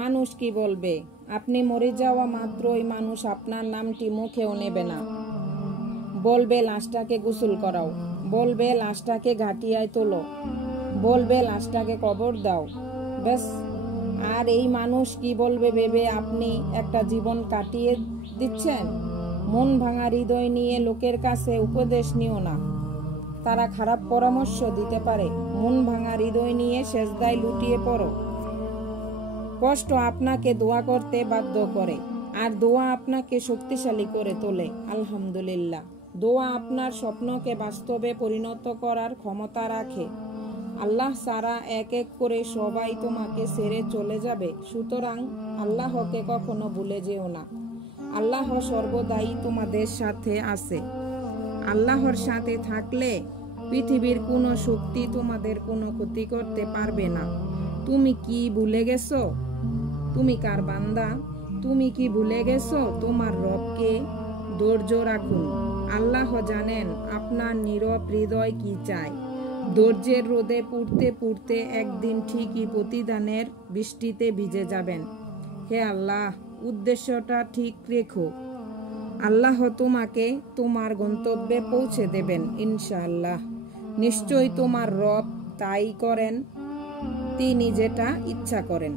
মানুষ কি বলবে? আপনি মরে যাওয়া মাত্রই মানুষ আপনার নামটি মুখেও নেবে না। বলবে লাশটাকে গোসল করাও, বলবে লাশটাকে ঘাটিয়ায় তোলো, বলবে লাশটাকে কবর দাও, ব্যাস। আর এই মানুষ কি বলবে ভেবে আপনি একটা জীবন কাটিয়ে দিচ্ছেন। মন ভাঙা হৃদয় নিয়ে লোকের কাছে উপদেশ নিও না, তারা খারাপ পরামর্শ দিতে পারে। মন ভাঙা হৃদয় নিয়ে সেজদায় লুটিয়ে পড়ো। কষ্ট আপনাকে দোয়া করতে বাধ্য করে, আর দোয়া আপনাকে শক্তিশালী করে তোলে। আলহামদুলিল্লাহ, দোয়া আপনার স্বপ্নকে বাস্তবে পরিণত করার ক্ষমতা রাখে। আল্লাহ ছাড়া এক এক করে সবাই তোমাকে ছেড়ে চলে যাবে, সুতরাং আল্লাহকে কখনো ভুলে যেও না। আল্লাহ সর্বদাই তোমাদের সাথে আছে। আল্লাহর সাথে থাকলে পৃথিবীর কোনো শক্তি তোমাদের কোনো ক্ষতি করতে পারবে না। তুমি কি ভুলে গেছো তুমি কার বান্দা? তুমি কি ভুলে গেছো তোমার রবকে? ধৈর্য রাখুন, আল্লাহ জানেন আপনার নীরব হৃদয় কি চায়। ধৈর্যের রোদে পুড়তে পুড়তে একদিন ঠিকই প্রতিদানের বৃষ্টিতে ভিজে যাবেন। হে আল্লাহ, উদ্দেশ্যটা ঠিক রেখো। আল্লাহ তোমাকে তোমার গন্তব্যে পৌঁছে দেবেন ইনশাআল্লাহ। নিশ্চয়ই তোমার রব তাই করেন, তিনি যেটা ইচ্ছা করেন।